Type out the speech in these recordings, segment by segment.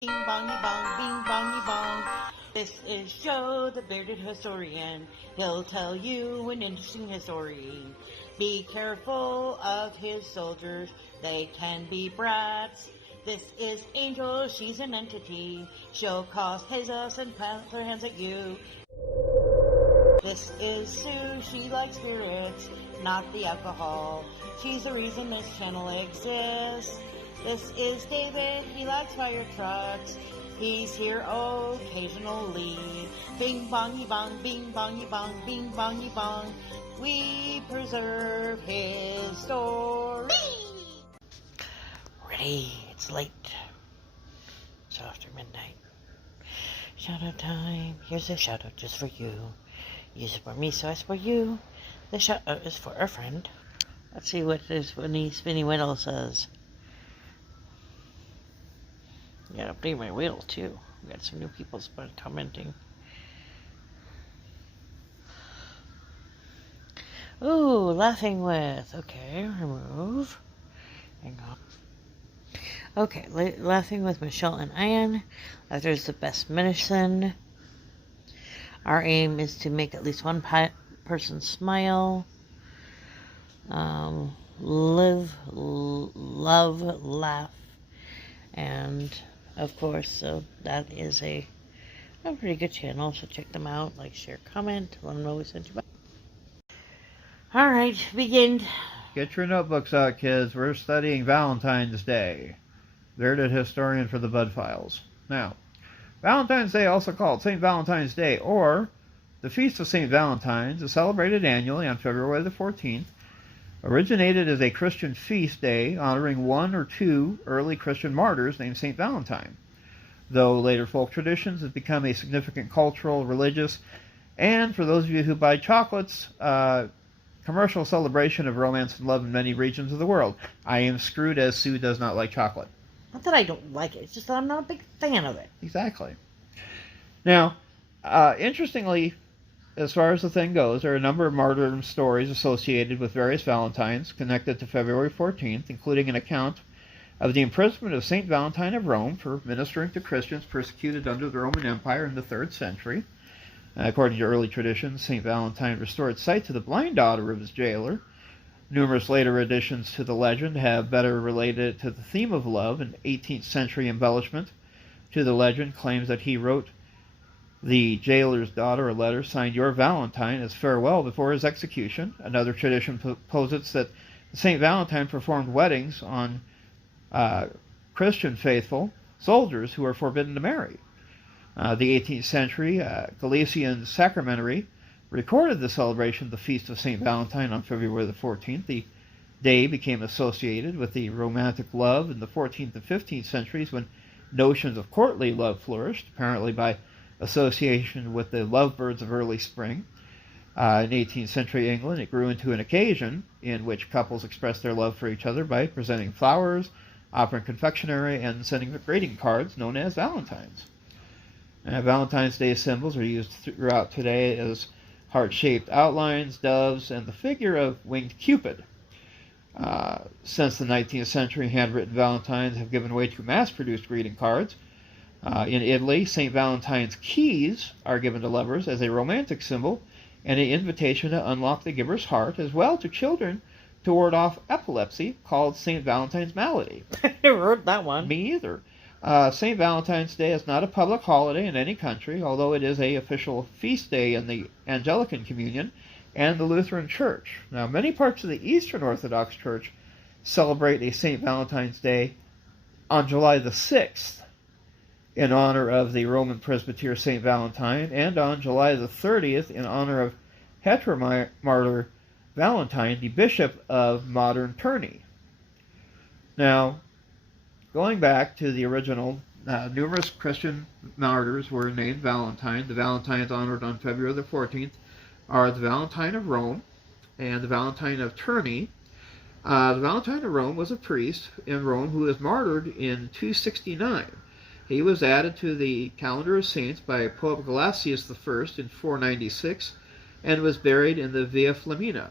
Bing bongy bong, bing bongy bong. This is Joe, the bearded historian. He'll tell you an interesting story. Be careful of his soldiers, they can be brats. This is Angel, she's an entity. She'll cause chaos and plant her hands at you. This is Sue, she likes spirits, not the alcohol. She's the reason this channel exists. This is David, he likes fire trucks. He's here occasionally. Bing bongy bong, bing bongy bong, bing bongy bong. We preserve his story. Ready, it's late. It's after midnight. Shout out time. Here's a shout out just for you. You support me, so I support you. The shout out is for our friend. Let's see what this funny spinny wheel says. I gotta update my wheel too. We got some new people commenting. Ooh, laughing with. Okay, remove. Hang on. Okay, laughing with Michelle and Ian. Laughter is the best medicine. Our aim is to make at least one person smile. Live, love, laugh, and of course, so that is a pretty good channel. So check them out. Like, share, comment. Let them know we sent you back. All right, begin. Get your notebooks out, kids. We're studying Valentine's Day. Bearded historian for the Bud Files. Now, Valentine's Day, also called St. Valentine's Day, or the Feast of St. Valentine's, is celebrated annually on February the 14th. Originated as a Christian feast day honoring one or two early Christian martyrs named St. Valentine. Though later folk traditions have become a significant cultural, religious, and for those of you who buy chocolates, commercial celebration of romance and love in many regions of the world. I am screwed as Sue does not like chocolate. Not that I don't like it, it's just that I'm not a big fan of it. Exactly. Now, interestingly, as far as the thing goes, there are a number of martyrdom stories associated with various Valentines connected to February 14th, including an account of the imprisonment of St. Valentine of Rome for ministering to Christians persecuted under the Roman Empire in the 3rd century. According to early traditions, St. Valentine restored sight to the blind daughter of his jailer. Numerous later additions to the legend have better related to the theme of love. An 18th century embellishment to the legend claims that he wrote the jailer's daughter a letter signed "Your Valentine" as farewell before his execution. Another tradition posits that St. Valentine performed weddings on Christian faithful soldiers who were forbidden to marry. The 18th century Galician Sacramentary recorded the celebration of the Feast of St. Valentine on February the 14th. The day became associated with the romantic love in the 14th and 15th centuries when notions of courtly love flourished, apparently by association with the lovebirds of early spring. In 18th century England, it grew into an occasion in which couples expressed their love for each other by presenting flowers, offering confectionery, and sending greeting cards known as Valentines. Valentine's Day symbols are used throughout today as heart-shaped outlines, doves, and the figure of winged Cupid. Since the 19th century, handwritten Valentines have given way to mass-produced greeting cards. In Italy, St. Valentine's keys are given to lovers as a romantic symbol and an invitation to unlock the giver's heart, as well to children to ward off epilepsy, called St. Valentine's malady. I never heard that one. Me either. St. Valentine's Day is not a public holiday in any country, although it is an official feast day in the Anglican Communion and the Lutheran Church. Now, many parts of the Eastern Orthodox Church celebrate a St. Valentine's Day on July the 6th in honor of the Roman presbyter St. Valentine, and on July the 30th in honor of Heteromartyr Valentine, the bishop of modern Terni. Now, going back to the original, numerous Christian martyrs were named Valentine. The Valentines honored on February the 14th are the Valentine of Rome and the Valentine of Terni. The Valentine of Rome was a priest in Rome who was martyred in 269. He was added to the calendar of saints by Pope Gelasius I in 496 and was buried in the Via Flaminia.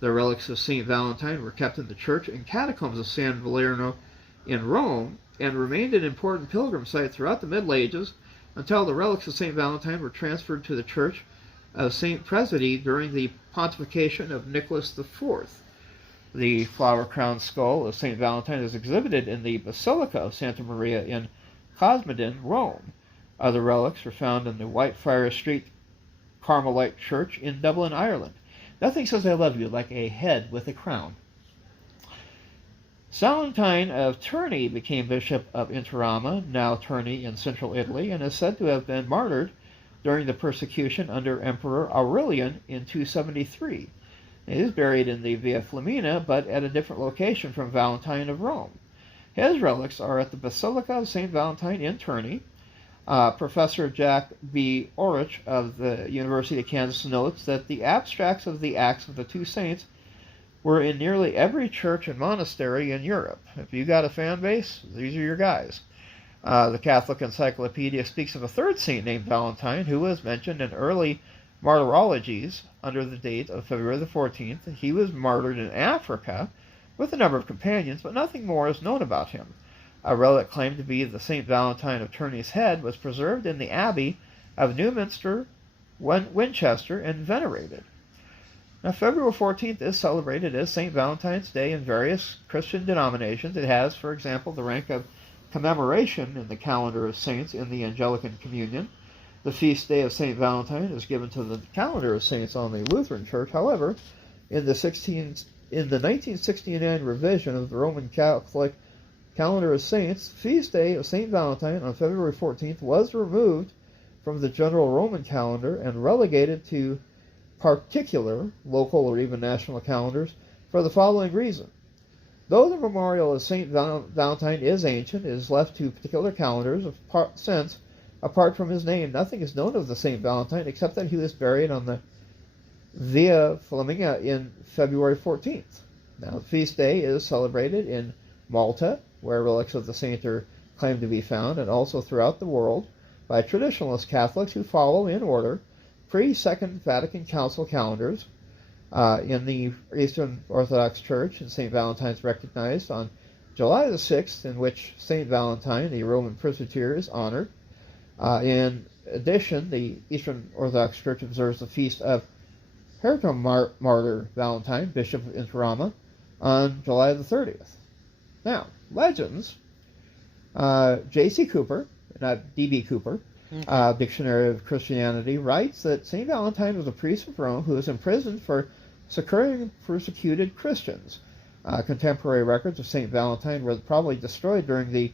The relics of St. Valentine were kept in the church and catacombs of San Valeriano in Rome, and remained an important pilgrim site throughout the Middle Ages until the relics of St. Valentine were transferred to the Church of St. Presbyty during the pontification of Nicholas IV. The flower-crowned skull of St. Valentine is exhibited in the Basilica of Santa Maria in Cosmedin, Rome. Other relics are found in the Whitefriars Street Carmelite Church in Dublin, Ireland. Nothing says I love you like a head with a crown. Valentine of Terni became bishop of Interama, now Terni in central Italy, and is said to have been martyred during the persecution under Emperor Aurelian in 273. He is buried in the Via Flaminia, but at a different location from Valentine of Rome. His relics are at the Basilica of St. Valentine in Terni. Professor Jack B. Orich of the University of Kansas notes that the abstracts of the acts of the two saints were in nearly every church and monastery in Europe. If you got a fan base, these are your guys. The Catholic Encyclopedia speaks of a third saint named Valentine, who was mentioned in early martyrologies under the date of February the 14th. He was martyred in Africa with a number of companions, but nothing more is known about him. A relic claimed to be the St. Valentine of Terni's head was preserved in the Abbey of Newminster, Winchester, and venerated. Now, February 14th is celebrated as St. Valentine's Day in various Christian denominations. It has, for example, the rank of commemoration in the calendar of saints in the Anglican Communion. The feast day of St. Valentine is given to the calendar of saints on the Lutheran Church. However, in the 1969 revision of the Roman Catholic calendar of saints, the feast day of St. Valentine on February 14th was removed from the general Roman calendar and relegated to particular local or even national calendars for the following reason. Though the memorial of St. Valentine is ancient, it is left to particular calendars, since, apart from his name, nothing is known of the St. Valentine except that he was buried on the Via Flaminia in February 14th. Now, the feast day is celebrated in Malta, where relics of the saint are claimed to be found, and also throughout the world by traditionalist Catholics who follow in order pre-Second Vatican Council calendars. In the Eastern Orthodox Church, and St. Valentine's recognized on July the 6th, in which St. Valentine, the Roman presbyter, is honored. In addition, the Eastern Orthodox Church observes the feast of Martyr Valentine, Bishop of Interama, on July the 30th. Now, legends. J.C. Cooper, not D.B. Cooper, Dictionary of Christianity, writes that St. Valentine was a priest of Rome who was imprisoned for succoring persecuted Christians. Contemporary records of St. Valentine were probably destroyed during the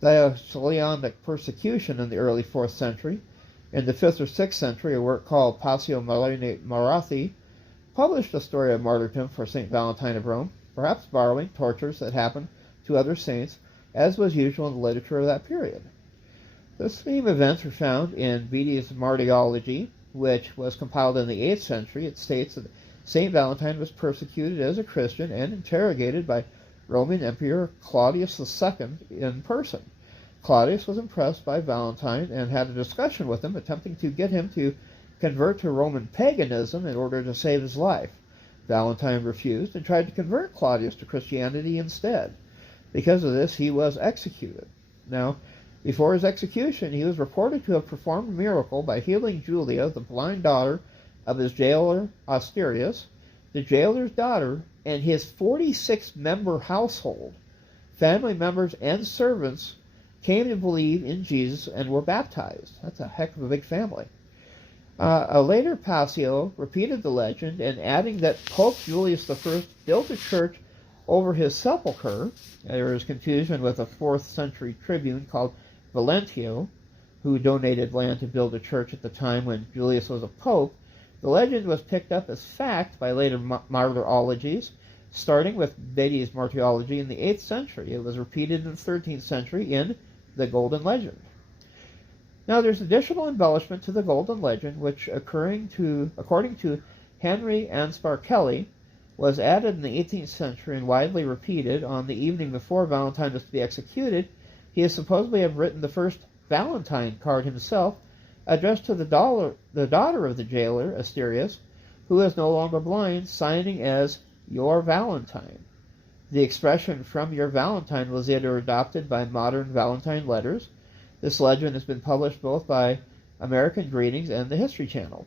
Diocletianic persecution in the early 4th century. In the 5th or 6th century, a work called Passio Marathi published a story of martyrdom for St. Valentine of Rome, perhaps borrowing tortures that happened to other saints, as was usual in the literature of that period. The same events are found in Bede's Martyrology, which was compiled in the 8th century. It states that St. Valentine was persecuted as a Christian and interrogated by Roman Emperor Claudius II in person. Claudius was impressed by Valentine and had a discussion with him, attempting to get him to convert to Roman paganism in order to save his life. Valentine refused and tried to convert Claudius to Christianity instead. Because of this, he was executed. Now, before his execution, he was reported to have performed a miracle by healing Julia, the blind daughter of his jailer Asterius. The jailer's daughter and his 46-member household, family members and servants, came to believe in Jesus and were baptized. That's a heck of a big family. A later Passio repeated the legend and adding that Pope Julius I built a church over his sepulchre. There is confusion with a 4th century tribune called Valentio, who donated land to build a church at the time when Julius was a pope. The legend was picked up as fact by later martyrologies, starting with Bede's Martyrology in the 8th century. It was repeated in the 13th century in the Golden Legend. Now, there's additional embellishment to the Golden Legend, which, according to Henry Ansparkelli, was added in the 18th century and widely repeated. On the evening before Valentine was to be executed, he is supposedly have written the first Valentine card himself, addressed to the daughter of the jailer, Asterius, who is no longer blind, signing as "Your Valentine." The expression "from your Valentine" was later adopted by modern Valentine letters. This legend has been published both by American Greetings and the History Channel.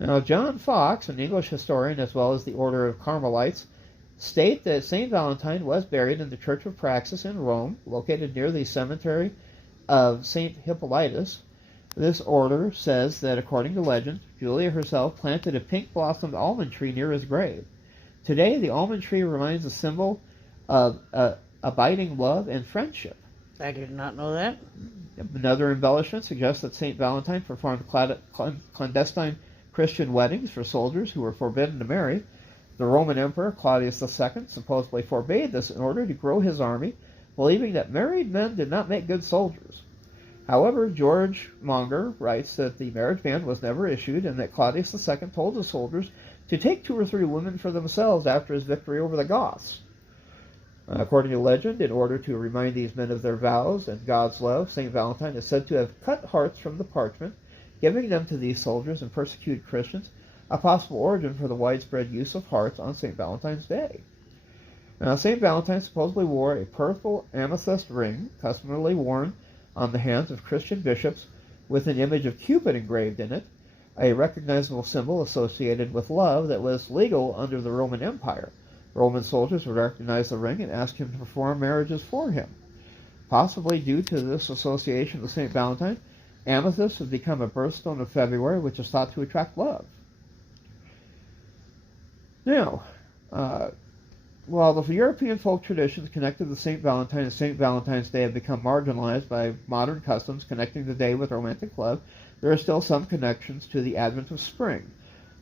Now, John Fox, an English historian as well as the Order of Carmelites, state that St. Valentine was buried in the Church of Praxis in Rome, located near the cemetery of St. Hippolytus. This order says that, according to legend, Julia herself planted a pink-blossomed almond tree near his grave. Today, the almond tree remains a symbol of abiding love and friendship. I did not know that. Another embellishment suggests that St. Valentine performed clandestine Christian weddings for soldiers who were forbidden to marry. The Roman Emperor Claudius II supposedly forbade this in order to grow his army, believing that married men did not make good soldiers. However, George Monger writes that the marriage ban was never issued and that Claudius II told the soldiers to take 2 or 3 women for themselves after his victory over the Goths. According to legend, in order to remind these men of their vows and God's love, St. Valentine is said to have cut hearts from the parchment, giving them to these soldiers and persecuted Christians, a possible origin for the widespread use of hearts on St. Valentine's Day. Now, St. Valentine supposedly wore a purple amethyst ring, customarily worn on the hands of Christian bishops, with an image of Cupid engraved in it, a recognizable symbol associated with love that was legal under the Roman Empire. Roman soldiers would recognize the ring and ask him to perform marriages for him. Possibly due to this association with St. Valentine, amethyst has become a birthstone of February, which is thought to attract love. Now, while the European folk traditions connected to St. Valentine and St. Valentine's Day have become marginalized by modern customs connecting the day with romantic love, there are still some connections to the advent of spring.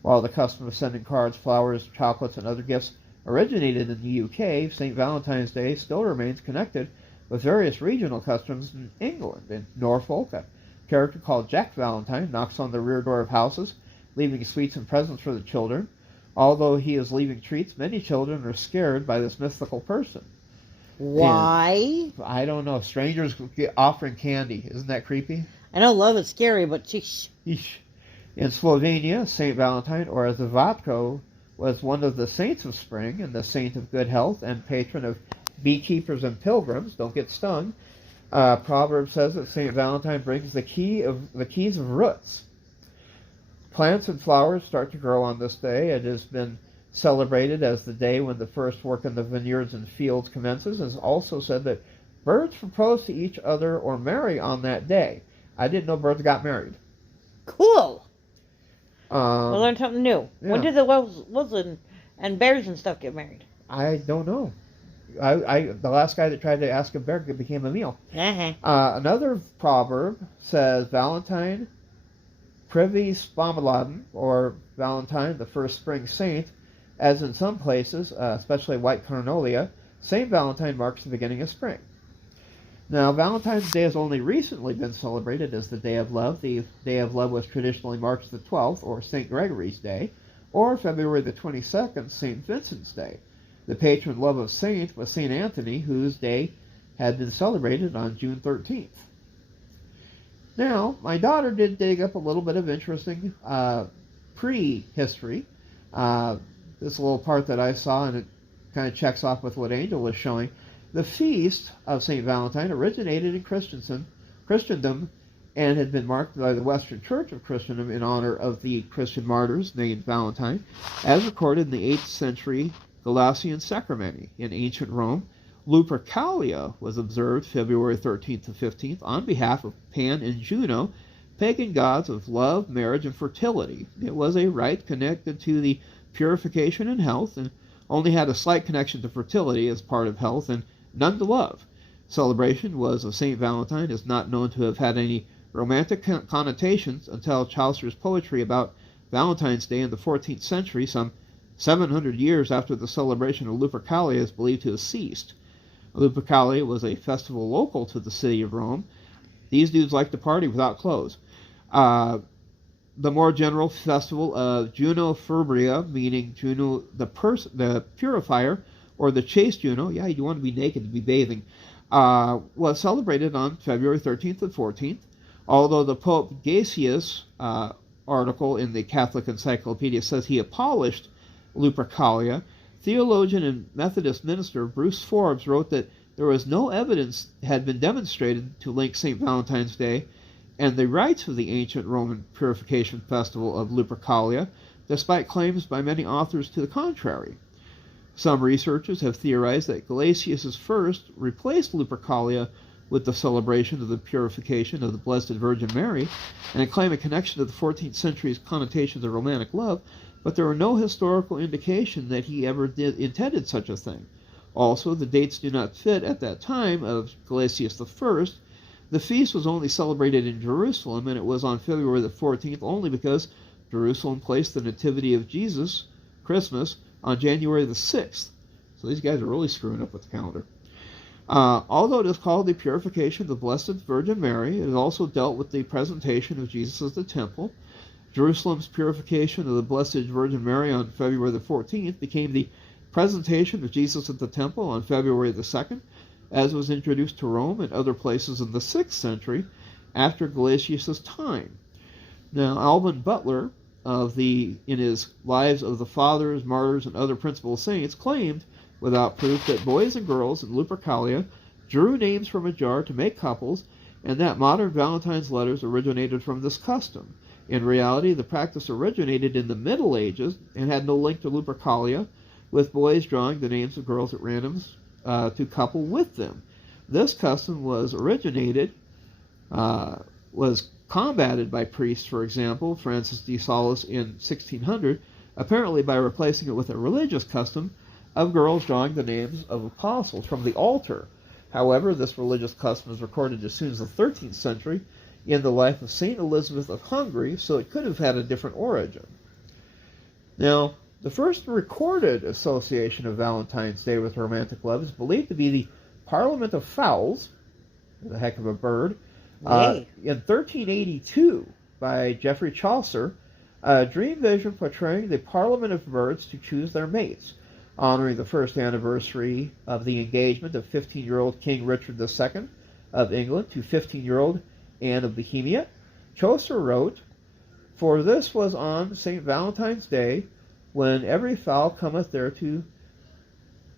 While the custom of sending cards, flowers, chocolates, and other gifts originated in the UK, St. Valentine's Day still remains connected with various regional customs in England. In Norfolk, a character called Jack Valentine knocks on the rear door of houses, leaving sweets and presents for the children. Although he is leaving treats, many children are scared by this mythical person. Why? And I don't know. Strangers offering candy. Isn't that creepy? I know love is scary, but sheesh. In Slovenia, St. Valentine, or as Vatko, was one of the saints of spring and the saint of good health and patron of beekeepers and pilgrims. Don't get stung. Proverb says that St. Valentine brings the keys of roots. Plants and flowers start to grow on this day. It has been celebrated as the day when the first work in the vineyards and fields commences. It is also said that birds propose to each other or marry on that day. I didn't know birds got married. Cool. We'll learn something new. Yeah. When did the wolves and bears and stuff get married? I don't know. The last guy that tried to ask a bear became a meal. Another proverb says Valentine Privy Spomaladen, or Valentine, the first spring saint, as in some places, especially White Carnolia, St. Valentine marks the beginning of spring. Now, Valentine's Day has only recently been celebrated as the Day of Love. The Day of Love was traditionally March the 12th, or St. Gregory's Day, or February the 22nd, St. Vincent's Day. The patron love of saint was St. Anthony, whose day had been celebrated on June 13th. Now, my daughter did dig up a little bit of interesting pre-history. This little part that I saw, and it kind of checks off with what Angel was showing. The feast of St. Valentine originated in Christendom and had been marked by the Western Church of Christendom in honor of the Christian martyrs named Valentine, as recorded in the 8th century Galatian Sacramenti. In ancient Rome, Lupercalia was observed February 13th to 15th on behalf of Pan and Juno, pagan gods of love, marriage, and fertility. It was a rite connected to the purification and health, and only had a slight connection to fertility as part of health, and none to love. Celebration was of St. Valentine is not known to have had any romantic connotations until Chaucer's poetry about Valentine's Day in the 14th century, some 700 years after the celebration of Lupercalia is believed to have ceased. Lupercalia was a festival local to the city of Rome. These dudes like to party without clothes. The more general festival of Juno Ferbria, meaning Juno the purifier, or the chaste Juno, yeah, you want to be naked to be bathing, was celebrated on February 13th and 14th, although the Pope Gasius article in the Catholic Encyclopedia says he abolished Lupercalia Theologian and Methodist minister Bruce Forbes wrote that there was no evidence had been demonstrated to link St. Valentine's Day and the rites of the ancient Roman purification festival of Lupercalia, despite claims by many authors to the contrary. Some researchers have theorized that Gelasius I replaced Lupercalia with the celebration of the purification of the Blessed Virgin Mary, and claim a connection to the 14th century's connotations of romantic love, but there were no historical indication that he ever intended such a thing. Also, the dates do not fit at that time of Gelasius I. The feast was only celebrated in Jerusalem, and it was on February the 14th only because Jerusalem placed the Nativity of Jesus, Christmas, on January the 6th. So these guys are really screwing up with the calendar. Although it is called the purification of the Blessed Virgin Mary, it has also dealt with the presentation of Jesus as the temple. Jerusalem's purification of the Blessed Virgin Mary on February the 14th became the presentation of Jesus at the temple on February the 2nd, as was introduced to Rome and other places in the 6th century after Gelasius' time. Now, Alban Butler, in his Lives of the Fathers, Martyrs, and Other Principal Saints, claimed, without proof, that boys and girls in Lupercalia drew names from a jar to make couples, and that modern Valentine's letters originated from this custom. In reality, the practice originated in the Middle Ages and had no link to Lupercalia, with boys drawing the names of girls at random to couple with them. This custom was combated by priests, for example, Francis de Sales in 1600, apparently by replacing it with a religious custom of girls drawing the names of apostles from the altar. However, this religious custom is recorded as soon as the 13th century in the life of St. Elizabeth of Hungary, so it could have had a different origin. Now, the first recorded association of Valentine's Day with romantic love is believed to be the Parliament of Fowls, a heck of a bird, in 1382 by Geoffrey Chaucer, a dream vision portraying the Parliament of Birds to choose their mates, honoring the first anniversary of the engagement of 15-year-old King Richard II of England to 15-year-old Anne of Bohemia. Chaucer wrote, "For this was on St. Valentine's Day, when every fowl cometh there to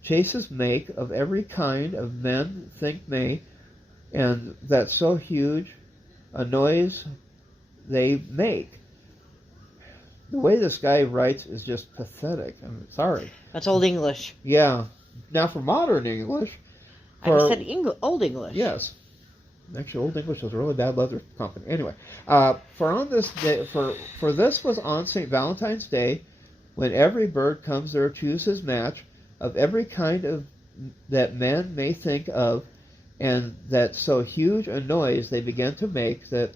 chases make of every kind of men think may, and that so huge a noise they make." The way this guy writes is just pathetic. I'm sorry. That's Old English. Yeah. Now for modern English. I said Old English. Yes. Actually, Old English was a really bad leather company. Anyway, for this was on St. Valentine's Day, when every bird comes there to choose his match of every kind of that men may think of, and that so huge a noise they began to make, that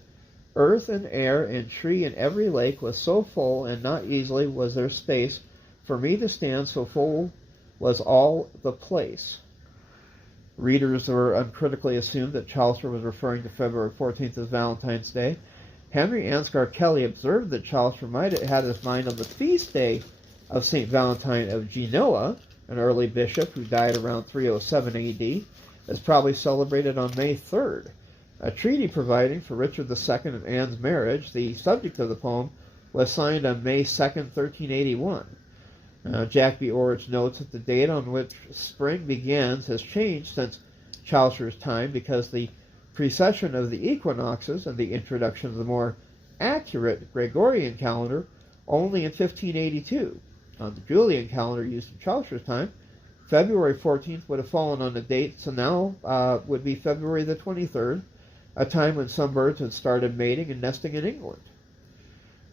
earth and air and tree and every lake was so full, and not easily was there space for me to stand, so full was all the place. Readers were uncritically assumed that Chaucer was referring to February 14th as Valentine's Day. Henry Ansgar Kelly observed that Chaucer might have had his mind on the feast day of St. Valentine of Genoa, an early bishop who died around 307 A.D., as probably celebrated on May 3rd. A treaty providing for Richard II and Anne's marriage, the subject of the poem, was signed on May 2nd, 1381. Jack B. Orridge notes that the date on which spring begins has changed since Chaucer's time because the precession of the equinoxes and the introduction of the more accurate Gregorian calendar only in 1582. On the Julian calendar used in Chaucer's time, February 14th would have fallen on the date, so now would be February the 23rd, a time when some birds had started mating and nesting in England.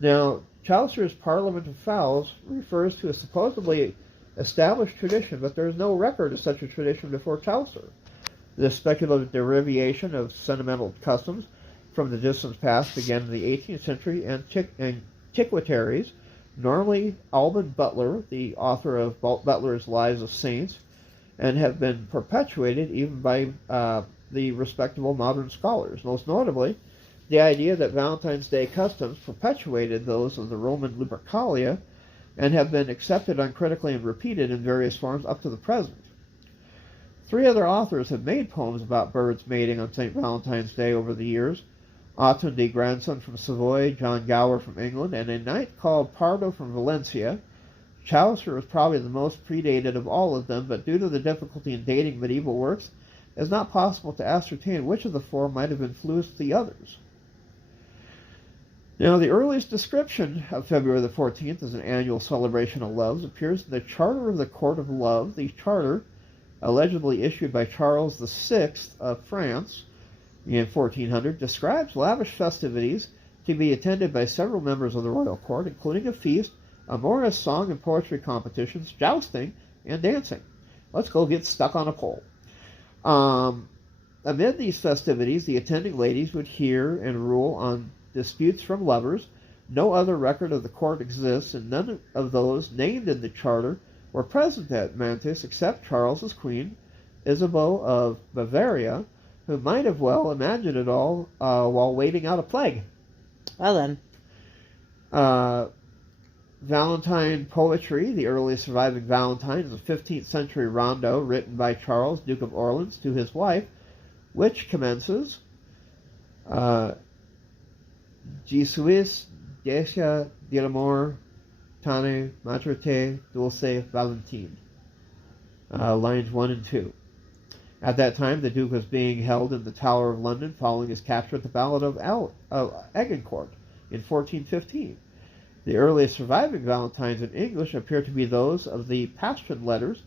Now, Chaucer's Parliament of Fowls refers to a supposedly established tradition, but there is no record of such a tradition before Chaucer. This speculative derivation of sentimental customs from the distant past began in the 18th century antiquitaries, normally Alban Butler, the author of Butler's Lives of Saints, and have been perpetuated even by the respectable modern scholars. Most notably, the idea that Valentine's Day customs perpetuated those of the Roman Lupercalia and have been accepted uncritically and repeated in various forms up to the present. 3 other authors have made poems about birds mating on St. Valentine's Day over the years: Auton de Grandson from Savoy, John Gower from England, and a knight called Pardo from Valencia. Chaucer was probably the most predated of all of them, but due to the difficulty in dating medieval works, it is not possible to ascertain which of the four might have influenced the others. Now, the earliest description of February the 14th as an annual celebration of loves appears in the Charter of the Court of Love. The charter, allegedly issued by Charles VI of France in 1400, describes lavish festivities to be attended by several members of the royal court, including a feast, amorous song and poetry competitions, jousting, and dancing. Let's go get stuck on a pole. Amid these festivities, the attending ladies would hear and rule on disputes from lovers. No other record of the court exists, and none of those named in the charter were present at Mantes except Charles's queen, Isabeau of Bavaria, who might have well imagined it all while waiting out a plague. Well then. Valentine poetry, the earliest surviving Valentine, is a 15th century rondo written by Charles, Duke of Orleans, to his wife, which commences, Je suis déjà de l'amour, tane maturité dulce Valentine, lines 1 and 2. At that time, the Duke was being held in the Tower of London following his capture at the Ballad of Agincourt in 1415. The earliest surviving Valentines in English appear to be those of the Passion Letters,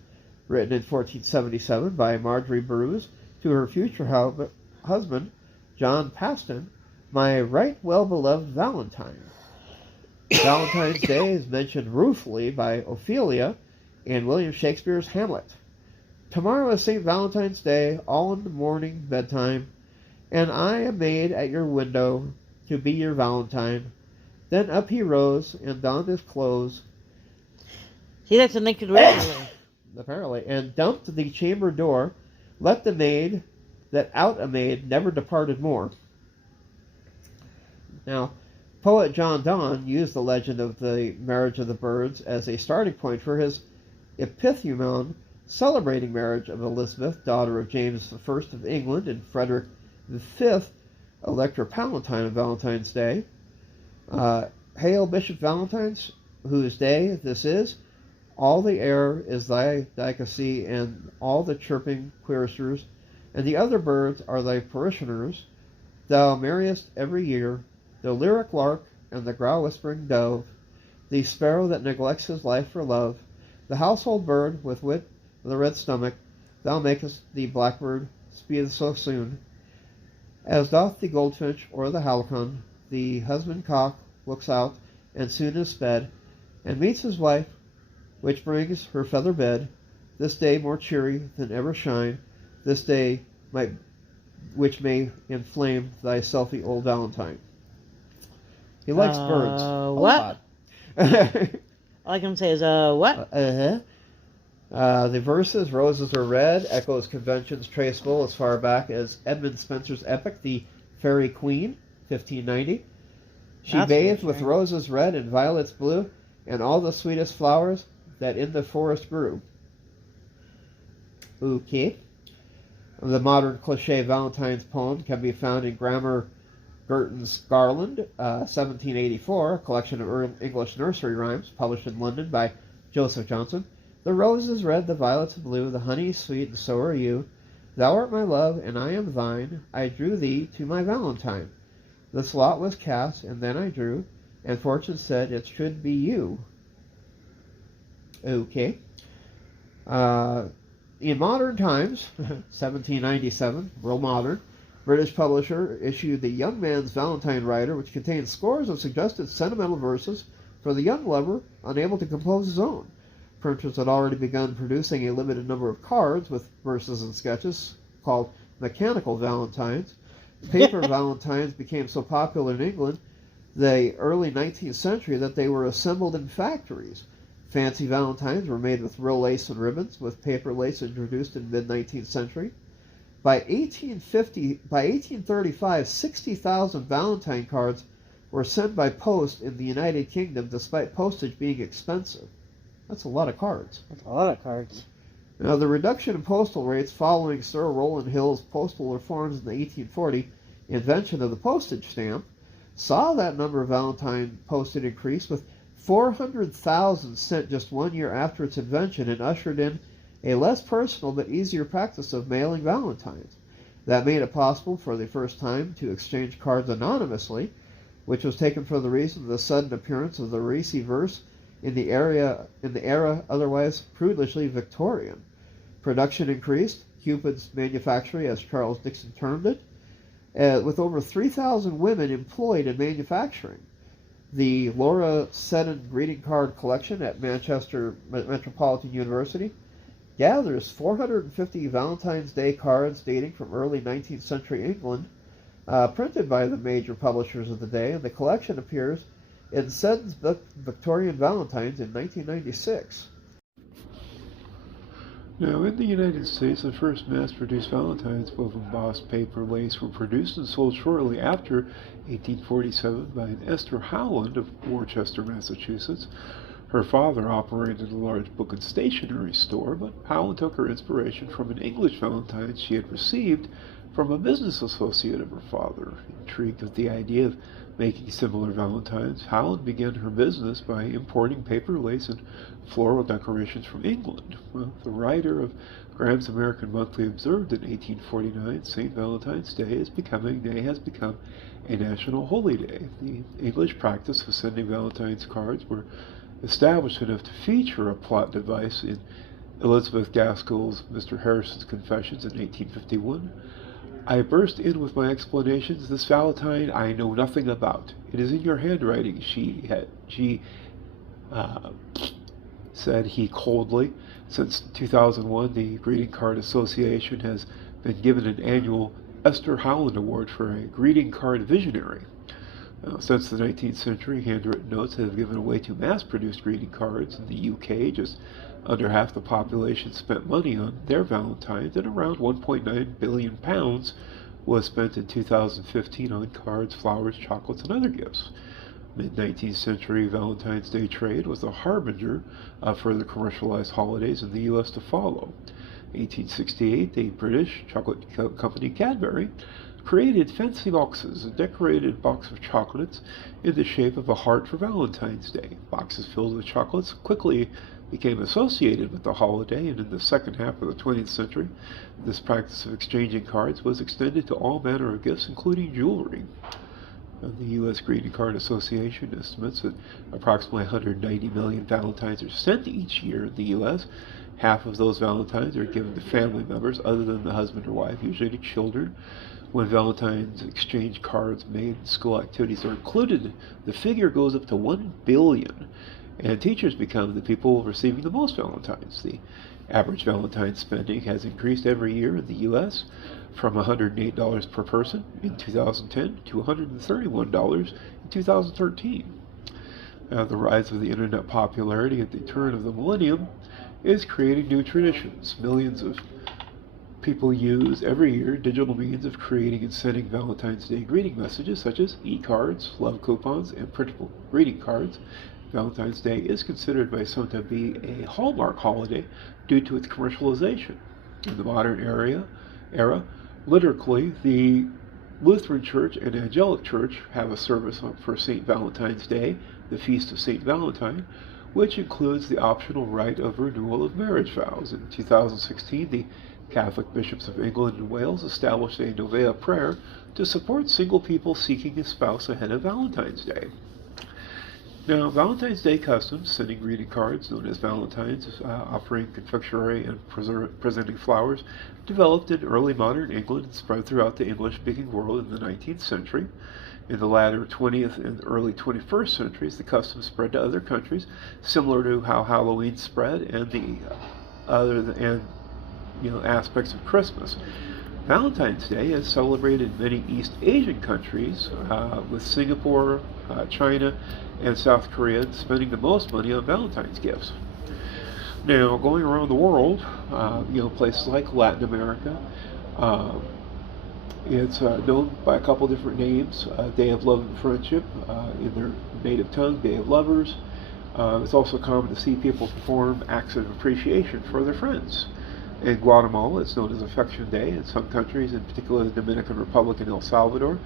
written in 1477 by Marjorie Bruce to her future husband, John Paston, my right well-beloved Valentine. Valentine's Day is mentioned ruefully by Ophelia in William Shakespeare's Hamlet. Tomorrow is St. Valentine's Day, all in the morning bedtime, and I am made at your window to be your Valentine. Then up he rose and donned his clothes. See, that's something to read. Apparently, and dumped the chamber door. Let the maid that out a maid never departed more. Now, poet John Donne used the legend of the marriage of the birds as a starting point for his epithalamium celebrating marriage of Elizabeth, daughter of James I of England, and Frederick V, Elector Palatine on Valentine's Day. Hail, Bishop Valentines, whose day this is. All the air is thy delicacy, and all the chirping choristers, and the other birds are thy parishioners. Thou marriest every year the lyric lark and the growl-whispering dove, the sparrow that neglects his life for love, the household bird with wit of the red stomach. Thou makest the blackbird speed so soon, as doth the goldfinch or the halcyon. The husband cock looks out, and soon is sped, and meets his wife, which brings her feather bed. This day more cheery than ever shine, this day which may inflame thy selfie old Valentine. He likes birds. What? All I can say is, what? The verses, roses are red, echoes conventions traceable as far back as Edmund Spenser's epic, The Fairy Queen, 1590. She bathed with roses red and violets blue, and all the sweetest flowers that in the forest grew. Okay. The modern cliché Valentine's poem can be found in Grammar Girton's Garland, 1784, a collection of English nursery rhymes published in London by Joseph Johnson. The rose is red, the violets are blue, the honey is sweet, and so are you. Thou art my love, and I am thine. I drew thee to my Valentine. This lot was cast, and then I drew, and fortune said it should be you. Okay. In modern times, 1797, real modern, British publisher issued the Young Man's Valentine Rider, which contains scores of suggested sentimental verses for the young lover unable to compose his own. Printers had already begun producing a limited number of cards with verses and sketches called mechanical valentines. Paper valentines became so popular in England the early 19th century that they were assembled in factories. Fancy valentines were made with real lace and ribbons, with paper lace introduced in mid-19th century. By 1835, 60,000 Valentine cards were sent by post in the United Kingdom, despite postage being expensive. That's a lot of cards. That's a lot of cards. Now, the reduction in postal rates following Sir Rowland Hill's postal reforms in the 1840 invention of the postage stamp saw that number of Valentine posted increase, with 400,000 sent just 1 year after its invention and ushered in a less personal but easier practice of mailing Valentines. That made it possible for the first time to exchange cards anonymously, which was taken for the reason of the sudden appearance of the racy verse in the era otherwise prudishly Victorian. Production increased, Cupid's manufactory, as Charles Dixon termed it, with over 3,000 women employed in manufacturing. The Laura Seddon greeting card collection at Manchester Metropolitan University gathers 450 Valentine's Day cards dating from early 19th century England, printed by the major publishers of the day, and the collection appears in Seddon's book Victorian Valentines in 1996. Now, in the United States, the first mass-produced Valentines, both embossed paper lace, were produced and sold shortly after 1847 by an Esther Howland of Worcester, Massachusetts. Her father operated a large book and stationery store, but Howland took her inspiration from an English Valentine she had received from a business associate of her father. Intrigued with the idea of making similar Valentines, Howland began her business by importing paper lace and floral decorations from England. Well, the writer of Graham's American Monthly observed in 1849, St. Valentine's Day has become a national holy day. The English practice of sending Valentine's cards were established enough to feature a plot device in Elizabeth Gaskell's Mr. Harrison's Confessions in 1851. I burst in with my explanations. This Valentine I know nothing about. It is in your handwriting, she said he coldly. Since 2001, the Greeting Card Association has been given an annual Esther Howland Award for a greeting card visionary. Since the 19th century, handwritten notes have given way to mass-produced greeting cards. In the UK, just under half the population spent money on their Valentines, and around £1.9 billion was spent in 2015 on cards, flowers, chocolates, and other gifts. Mid-19th century Valentine's Day trade was a harbinger of further commercialized holidays in the U.S. to follow. In 1868, the British chocolate company Cadbury created fancy boxes, a decorated box of chocolates in the shape of a heart for Valentine's Day. Boxes filled with chocolates quickly became associated with the holiday, and in the second half of the 20th century, this practice of exchanging cards was extended to all manner of gifts, including jewelry. The U.S. Greeting Card Association estimates that approximately 190 million Valentines are sent each year in the U.S. Half of those Valentines are given to family members other than the husband or wife, usually to children. When Valentine's exchange cards made in school activities are included, the figure goes up to 1 billion, and teachers become the people receiving the most Valentines. The average Valentine spending has increased every year in the U.S. from $108 per person in 2010 to $131 in 2013. The rise of the internet popularity at the turn of the millennium is creating new traditions. Millions of people use every year digital means of creating and sending Valentine's Day greeting messages such as e-cards, love coupons, and printable greeting cards. Valentine's Day is considered by some to be a hallmark holiday due to its commercialization. In the modern era, liturgically, the Lutheran Church and Angelic Church have a service for St. Valentine's Day, the Feast of St. Valentine, which includes the optional rite of renewal of marriage vows. In 2016, the Catholic bishops of England and Wales established a Novena prayer to support single people seeking a spouse ahead of Valentine's Day. Now, Valentine's Day customs, sending greeting cards known as Valentines, offering confectionery and presenting flowers, developed in early modern England and spread throughout the English-speaking world in the 19th century. In the latter 20th and early 21st centuries, the custom spread to other countries, similar to how Halloween spread and the aspects of Christmas. Valentine's Day is celebrated in many East Asian countries, with Singapore, China, and South Korea spending the most money on Valentine's gifts. Now, going around the world, places like Latin America, it's known by a couple different names. Day of Love and Friendship, in their native tongue, Day of Lovers. It's also common to see people perform acts of appreciation for their friends. In Guatemala, it's known as Affection Day. In some countries, in particular the Dominican Republic and El Salvador,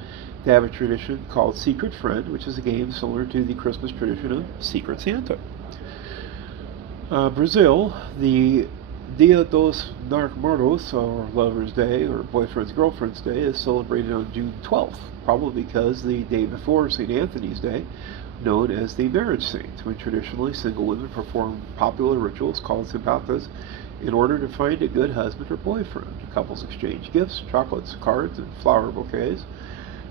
they have a tradition called Secret Friend, which is a game similar to the Christmas tradition of Secret Santa. Brazil, the Dia dos Namorados, or Lover's Day, or Boyfriend's Girlfriend's Day, is celebrated on June 12th, probably because the day before St. Anthony's Day, known as the marriage saint, when traditionally single women perform popular rituals called simpatas in order to find a good husband or boyfriend. Couples exchange gifts, chocolates, cards, and flower bouquets.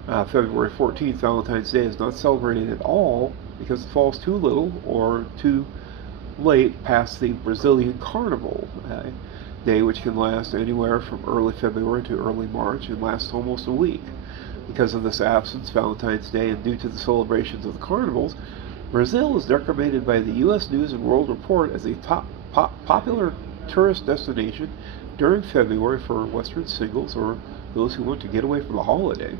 February 14th, Valentine's Day, is not celebrated at all because it falls too little or too late past the Brazilian Carnival, a day which can last anywhere from early February to early March and lasts almost a week. Because of this absence, Valentine's Day, and due to the celebrations of the carnivals, Brazil is decorated by the U.S. News and World Report as a top popular tourist destination during February for Western singles or those who want to get away from the holiday.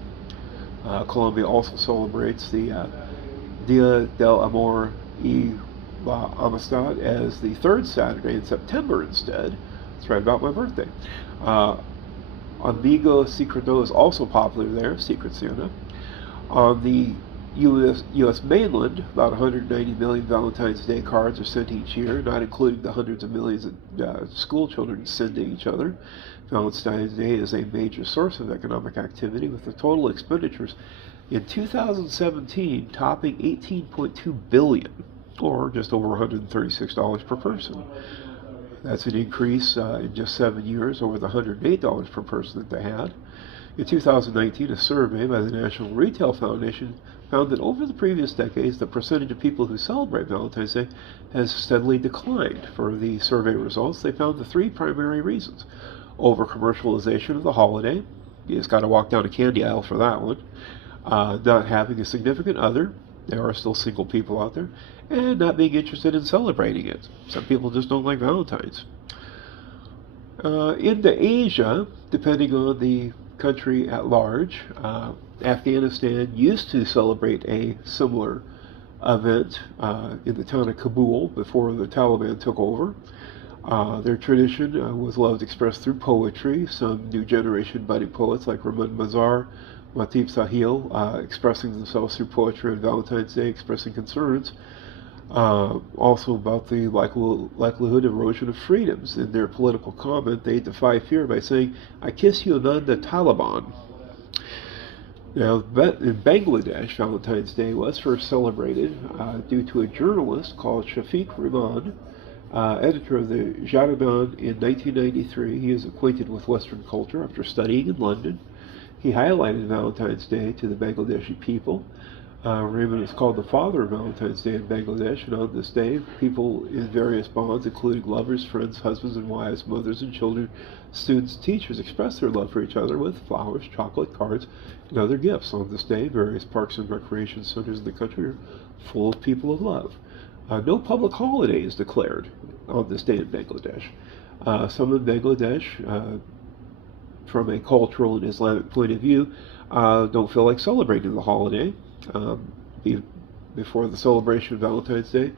Colombia also celebrates the Dia del Amor y la Amistad as the third Saturday in September instead. It's right about my birthday. Amigo Secreto is also popular there, Secret Santa. On the U.S. mainland, about 190 million Valentine's Day cards are sent each year, not including the hundreds of millions that school children send to each other. Valentine's Day is a major source of economic activity, with the total expenditures in 2017 topping $18.2 billion, or just over $136 per person. That's an increase in just 7 years over the $108 per person that they had. In 2019, a survey by the National Retail Foundation found that over the previous decades, the percentage of people who celebrate Valentine's Day has steadily declined. For the survey results, they found the three primary reasons: over-commercialization of the holiday, you just got to walk down a candy aisle for that one, not having a significant other, there are still single people out there, and not being interested in celebrating it. Some people just don't like Valentine's. Into Asia, depending on the country at large, Afghanistan used to celebrate a similar event in the town of Kabul before the Taliban took over. Their tradition was loved expressed through poetry. Some new generation budding poets like Rahman Mazar, Matib Sahil, expressing themselves through poetry on Valentine's Day, expressing concerns also about the likelihood of erosion of freedoms. In their political comment, they defy fear by saying, "I kiss you among the Taliban." Now, in Bangladesh, Valentine's Day was first celebrated due to a journalist called Shafiq Rahman, editor of the Jaridan in 1993. He is acquainted with Western culture after studying in London. He highlighted Valentine's Day to the Bangladeshi people. Raymond is called the father of Valentine's Day in Bangladesh, and on this day, people in various bonds, including lovers, friends, husbands and wives, mothers and children, students, teachers, express their love for each other with flowers, chocolate, cards, and other gifts. On this day, various parks and recreation centers in the country are full of people of love. No public holiday is declared on this day in Bangladesh. Some in Bangladesh, from a cultural and Islamic point of view, don't feel like celebrating the holiday. Before the celebration of Valentine's Day,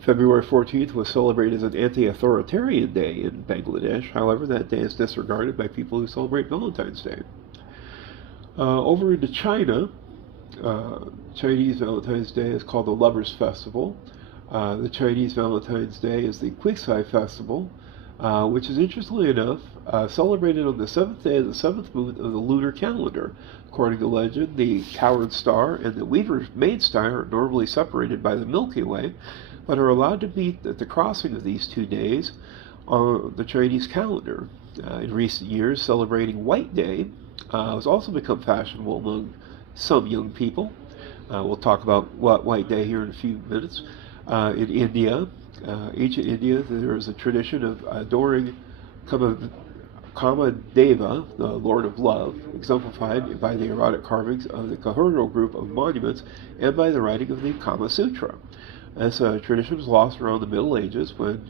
February 14th was celebrated as an anti-authoritarian day in Bangladesh. However, that day is disregarded by people who celebrate Valentine's Day. Over into China, Chinese Valentine's Day is called the Lovers' Festival. The Chinese Valentine's Day is the Quixi Festival, which is, interestingly enough, celebrated on the 7th day of the 7th moon of the lunar calendar. According to legend, the Coward Star and the Weaver's Maid Star are normally separated by the Milky Way, but are allowed to meet at the crossing of these 2 days on the Chinese calendar. In recent years, celebrating White Day has also become fashionable among some young people. We'll talk about White Day here in a few minutes. In India, ancient India, there is a tradition of adoring Kamadeva, the Lord of Love, exemplified by the erotic carvings of the Kahurno group of monuments and by the writing of the Kama Sutra. This tradition was lost around the Middle Ages when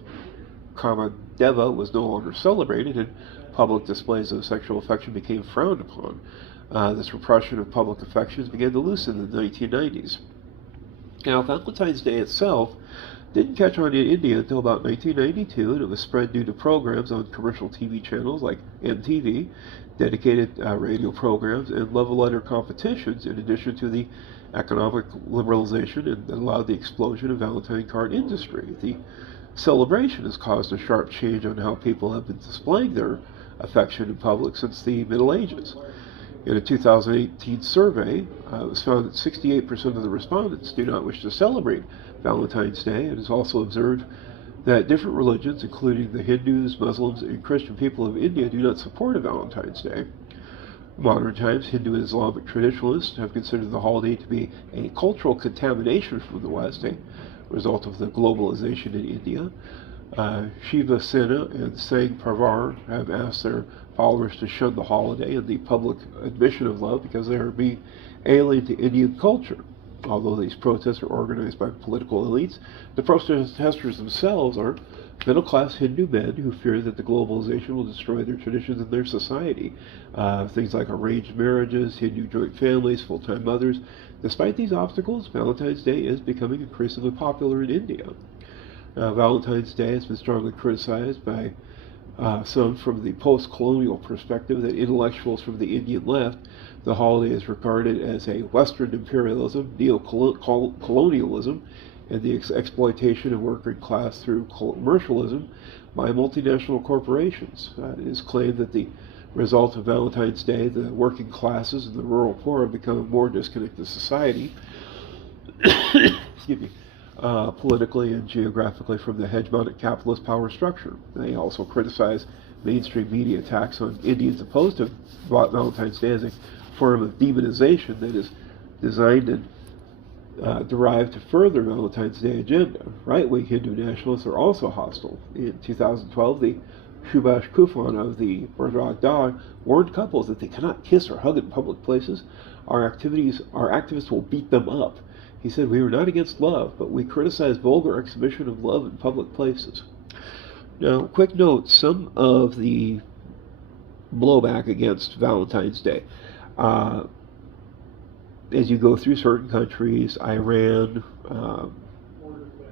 Kamadeva was no longer celebrated and public displays of sexual affection became frowned upon. This repression of public affections began to loosen in the 1990s. Now, Valentine's Day itself Didn't catch on in India until about 1992, and it was spread due to programs on commercial TV channels like MTV, dedicated radio programs, and love letter competitions, in addition to the economic liberalization that allowed the explosion of Valentine card industry. The celebration has caused a sharp change on how people have been displaying their affection in public since the Middle Ages. In a 2018 survey, it was found that 68% of the respondents do not wish to celebrate Valentine's Day, and is also observed that different religions, including the Hindus, Muslims, and Christian people of India, do not support a Valentine's Day. In modern times, Hindu and Islamic traditionalists have considered the holiday to be a cultural contamination from the West, a result of the globalization in India. Shiva Sena and Sangh Parvar have asked their followers to shun the holiday and the public admission of love because they are being alien to Indian culture. Although these protests are organized by political elites, the protesters themselves are middle-class Hindu men who fear that the globalization will destroy their traditions in their society. Things like arranged marriages, Hindu joint families, full-time mothers. Despite these obstacles, Valentine's Day is becoming increasingly popular in India. Valentine's Day has been strongly criticized by some from the post-colonial perspective that intellectuals from the Indian left. The holiday is regarded as a Western imperialism, neo-colonialism, and the exploitation of working class through commercialism by multinational corporations. It is claimed that the result of Valentine's Day, the working classes and the rural poor have become a more disconnected society, excuse me, politically and geographically from the hegemonic capitalist power structure. They also criticize mainstream media attacks on Indians opposed to Valentine's Day as a form of demonization that is designed and derived to further Valentine's Day agenda. Right-wing Hindu nationalists are also hostile. In 2012, the Subhash Kufan of the Bhargava Dog warned couples that they cannot kiss or hug in public places. Our activists will beat them up. He said, "We are not against love, but we criticize vulgar exhibition of love in public places." Now, quick note, some of the blowback against Valentine's Day. As you go through certain countries, Iran,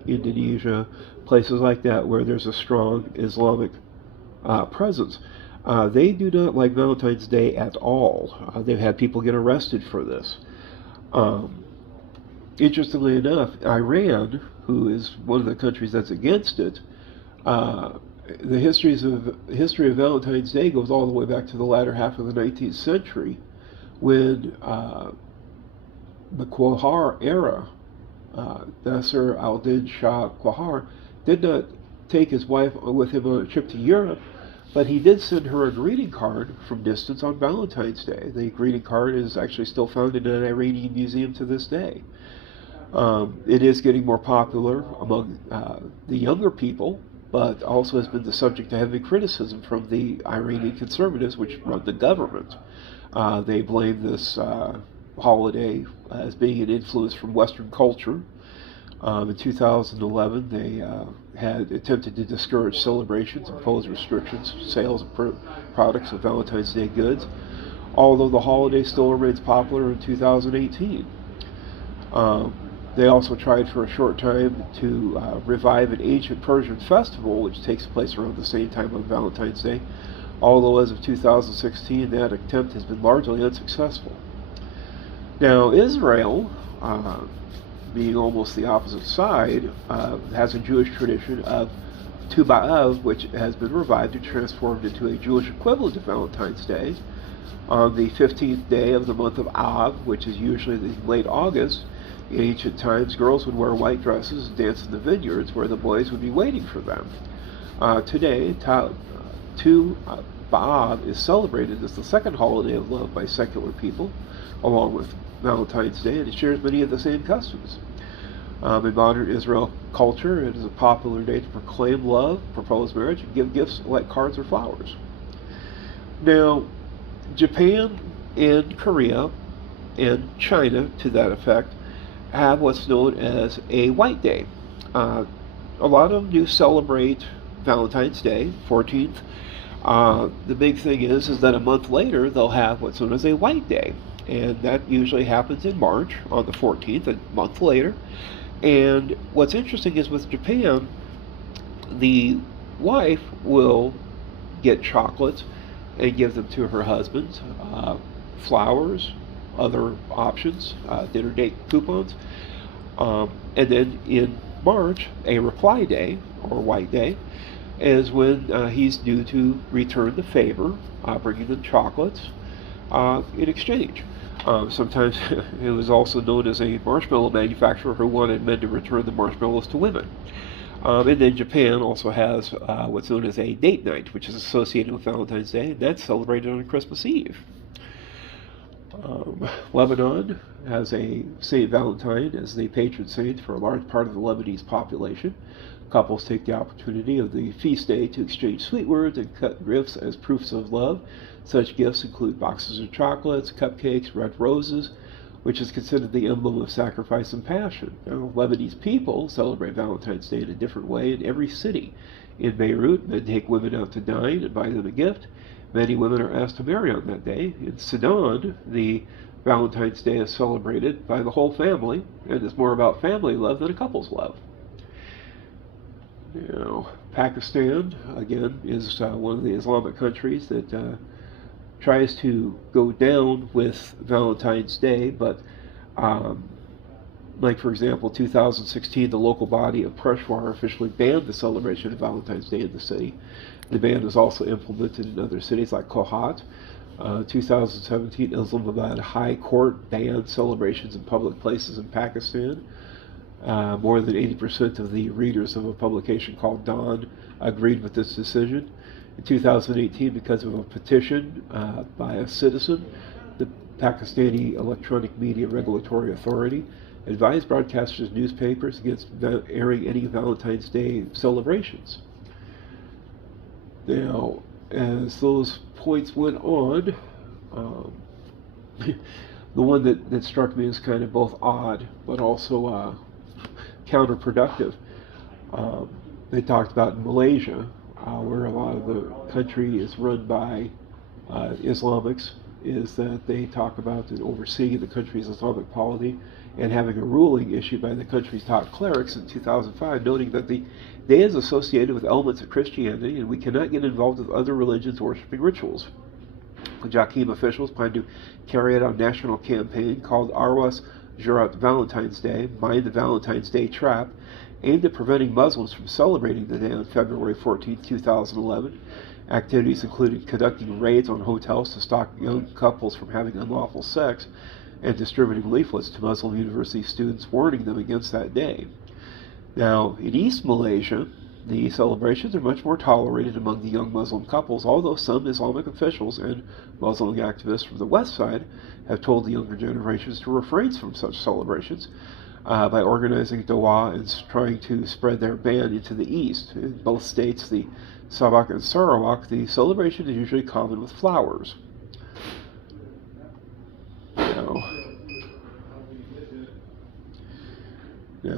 Indonesia, places like that where there's a strong Islamic presence, they do not like Valentine's Day at all. They've had people get arrested for this. Interestingly enough, Iran, who is one of the countries that's against it, the history of Valentine's Day goes all the way back to the latter half of the 19th century, when the Quahar era, Nasser al-Din Shah Quahar, did not take his wife with him on a trip to Europe, but he did send her a greeting card from distance on Valentine's Day. The greeting card is actually still found in an Iranian museum to this day. It is getting more popular among the younger people, but also has been the subject of heavy criticism from the Iranian conservatives, which run the government. They blame this holiday as being an influence from Western culture. In 2011, they had attempted to discourage celebrations, impose restrictions, sales of products of Valentine's Day goods, although the holiday still remains popular in 2018. They also tried for a short time to revive an ancient Persian festival, which takes place around the same time on Valentine's Day, although as of 2016, that attempt has been largely unsuccessful. Now, Israel, being almost the opposite side, has a Jewish tradition of Tu B'Av, which has been revived and transformed into a Jewish equivalent of Valentine's Day. On the 15th day of the month of Av, which is usually the late August, in ancient times, girls would wear white dresses and dance in the vineyards where the boys would be waiting for them. Today, Tu B'Av is celebrated as the second holiday of love by secular people, along with Valentine's Day, and it shares many of the same customs. In modern Israel culture, it is a popular day to proclaim love, propose marriage, and give gifts like cards or flowers. Now, Japan and Korea and China, to that effect, have what's known as a White Day. A lot of them do celebrate Valentine's Day, 14th. The big thing is that a month later they'll have what's known as a White Day, and that usually happens in March on the 14th, a month later. And what's interesting is with Japan, the wife will get chocolates and give them to her husband, flowers, other options, dinner date coupons. And then in March, a reply day, or white day, is when he's due to return the favor, bringing them chocolates in exchange. Sometimes it was also known as a marshmallow manufacturer who wanted men to return the marshmallows to women. And then Japan also has what's known as a date night, which is associated with Valentine's Day, and that's celebrated on Christmas Eve. Lebanon has a Saint Valentine as the patron saint for a large part of the Lebanese population. Couples take the opportunity of the feast day to exchange sweet words and cut gifts as proofs of love. Such gifts include boxes of chocolates, cupcakes, red roses, which is considered the emblem of sacrifice and passion. Now, Lebanese people celebrate Valentine's Day in a different way in every city. In Beirut, men take women out to dine and buy them a gift. Many women are asked to marry on that day. In Sudan, the Valentine's Day is celebrated by the whole family, and it's more about family love than a couple's love. Now, Pakistan, again, is one of the Islamic countries that tries to go down with Valentine's Day, but like, for example, 2016, the local body of Peshawar officially banned the celebration of Valentine's Day in the city. The ban was also implemented in other cities like Kohat. 2017, Islamabad High Court banned celebrations in public places in Pakistan. More than 80% of the readers of a publication called Dawn agreed with this decision. In 2018, because of a petition by a citizen, the Pakistani Electronic Media Regulatory Authority advised broadcasters and newspapers against airing any Valentine's Day celebrations. Now, as those points went on, the one that struck me as kind of both odd but also counterproductive, they talked about in Malaysia, where a lot of the country is run by Islamics, is that they talk about overseeing the country's Islamic polity and having a ruling issued by the country's top clerics in 2005, noting that the day is associated with elements of Christianity and we cannot get involved with other religions' worshiping rituals. The Jakim officials plan to carry out a national campaign called Arwas Jurat Valentine's Day, Mind the Valentine's Day Trap, aimed at preventing Muslims from celebrating the day on February 14, 2011. Activities including conducting raids on hotels to stop young couples from having unlawful sex and distributing leaflets to Muslim university students warning them against that day. Now, in East Malaysia, the celebrations are much more tolerated among the young Muslim couples, although some Islamic officials and Muslim activists from the West Side have told the younger generations to refrain from such celebrations by organizing dawah and trying to spread their ban into the East. In both states, the Sabak and Sarawak, the celebration is usually common with flowers. Now,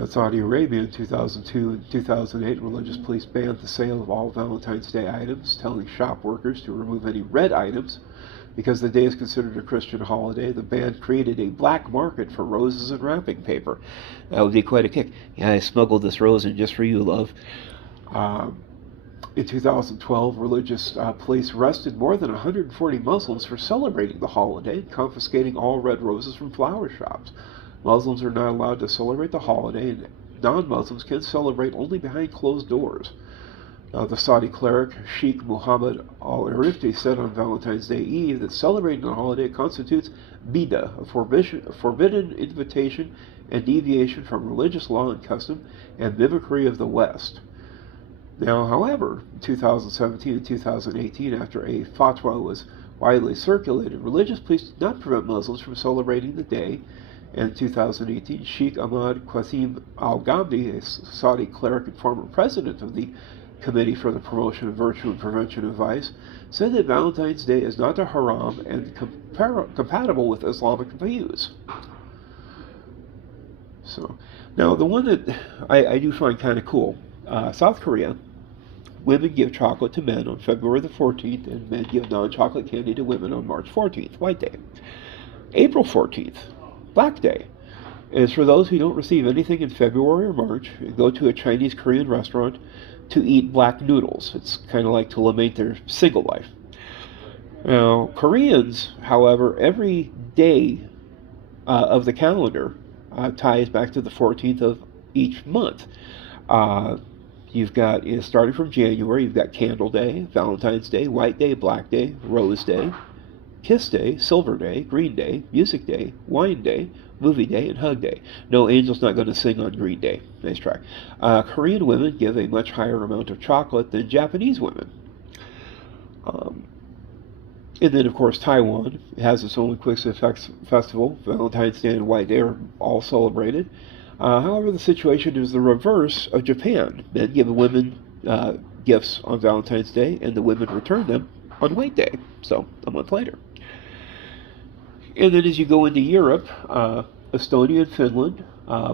Saudi Arabia in 2002 and 2008, religious police banned the sale of all Valentine's Day items, telling shop workers to remove any red items. Because the day is considered a Christian holiday, the ban created a black market for roses and wrapping paper. That would be quite a kick. Yeah, I smuggled this rose in just for you, love. In 2012, religious police arrested more than 140 Muslims for celebrating the holiday and confiscating all red roses from flower shops. Muslims are not allowed to celebrate the holiday, and non-Muslims can celebrate only behind closed doors. The Saudi cleric Sheikh Muhammad al-Arifti said on Valentine's Day Eve that celebrating the holiday constitutes bid'ah, a forbidden invitation and deviation from religious law and custom and mimicry of the West. Now, however, in 2017 and 2018, after a fatwa was widely circulated, religious police did not prevent Muslims from celebrating the day. In 2018, Sheikh Ahmad Qasim al-Ghamdi, a Saudi cleric and former president of the Committee for the Promotion of Virtue and Prevention of Vice, said that Valentine's Day is not a haram and compatible with Islamic views. So, now the one that I do find kind of cool, South Korea, women give chocolate to men on February the 14th, and men give non-chocolate candy to women on March 14th, White Day. April 14th, Black Day. is for those who don't receive anything in February or March and go to a Chinese Korean restaurant to eat black noodles. It's kind of like to lament their single life. Now, Koreans, however, every day of the calendar ties back to the 14th of each month. You've got, starting from January, you've got Candle Day, Valentine's Day, White Day, Black Day, Rose Day, Kiss Day, Silver Day, Green Day, Music Day, Wine Day, Movie Day, and Hug Day. No, Angel's not going to sing on Green Day. Nice try. Korean women give a much higher amount of chocolate than Japanese women. And then, of course, Taiwan has its own Quixotic Festival. Valentine's Day and White Day are all celebrated. However, the situation is the reverse of Japan. Men give women gifts on Valentine's Day, and the women return them on White Day, so a month later. And then as you go into Europe, Estonia and Finland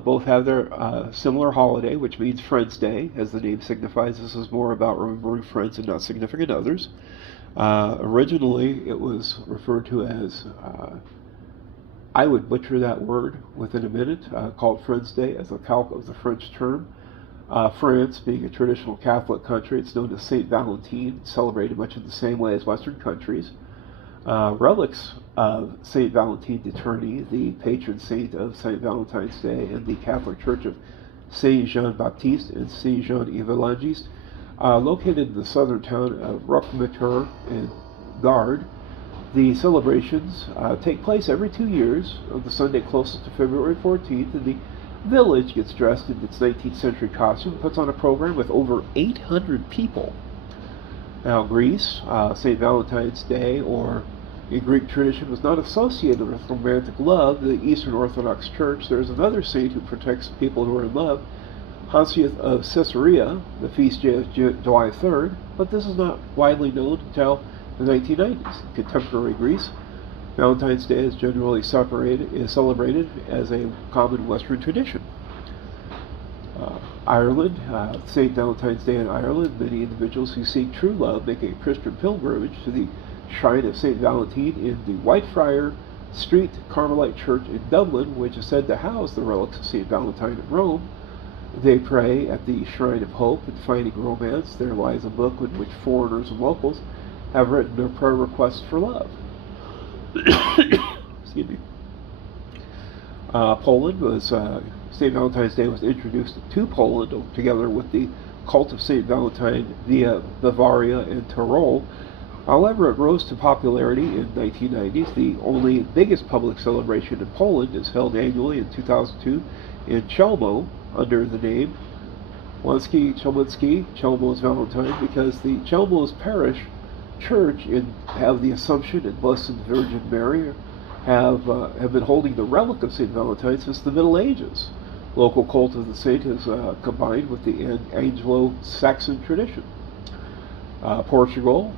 both have their similar holiday, which means Friends Day, as the name signifies. This is more about remembering friends and not significant others. Originally, it was referred to as, I would butcher that word within a minute, called Friends Day as a calque of the French term. France, being a traditional Catholic country, it's known as St. Valentine, celebrated much in the same way as Western countries. Relics of St. Valentine de Tournai, the patron saint of St. Valentine's Day, and the Catholic Church of Saint Jean Baptiste and Saint Jean Evangeliste, located in the southern town of Roquemature and Gard. The celebrations take place every 2 years on the Sunday closest to February 14th, and the village gets dressed in its 19th century costume and puts on a program with over 800 people. Now, Greece, St. Valentine's Day, or in Greek tradition, was not associated with romantic love. The Eastern Orthodox Church, there's another saint who protects people who are in love, Hosius of Caesarea, the feast day of July 3rd, but this is not widely known until the 1990s. In contemporary Greece, Valentine's Day is generally celebrated as a common Western tradition. Ireland, St. Valentine's Day in Ireland, many individuals who seek true love make a Christian pilgrimage to the shrine of St. Valentine in the Whitefriar Street Carmelite Church in Dublin, which is said to house the relics of St. Valentine in Rome. They pray at the Shrine of Hope and finding romance. There lies a book in which foreigners and locals have written their prayer requests for love. Excuse me. Poland was St. Valentine's Day was introduced to Poland together with the cult of St. Valentine via Bavaria and Tyrol. However, it rose to popularity in the 1990s. The only biggest public celebration in Poland is held annually in 2002 in Chelmo under the name Chelmo's Valentine, because the Chelmo's parish church have the Assumption and Blessed Virgin Mary have been holding the relic of St. Valentine since the Middle Ages. Local cult of the saint is combined with the Anglo-Saxon tradition. Portugal,